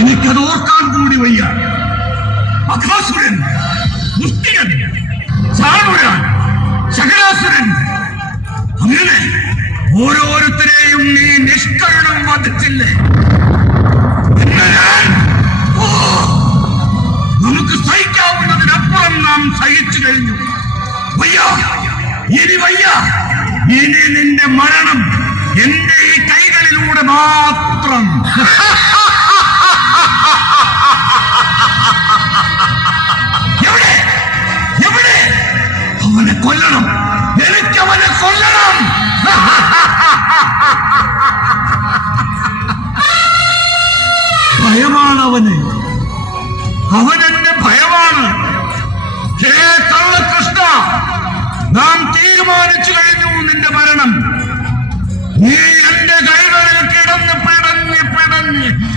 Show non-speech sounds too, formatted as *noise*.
എനിക്കത് ഓർക്കാൻ കൂടി വയ്യ. അഖാസുരൻ മുസ്തികൻ ചാണുരൻ ശകരാസുരൻ അങ്ങനെ ഓരോരുത്തരെയും നീ നിഷ്കരണം വധിച്ചില്ലേ? നമുക്ക് സഹിക്കാവുന്നതിനപ്പുറം നാം സഹിച്ചു കഴിഞ്ഞു. വയ്യ ഇനി വയ്യ. ഇനി നിന്റെ മരണം എന്റെ ഈ കൈകളിലൂടെ മാത്രം. *laughs* കൊല്ലണം. എനിക്ക് അവനെ കൊല്ലണം. ഭയമാണ് അവന് അവൻ എന്റെ ഭയമാണ്. ഹേ കള്ളകൃഷ്ണ നാം തീരുമാനിച്ചു കഴിഞ്ഞു നിന്റെ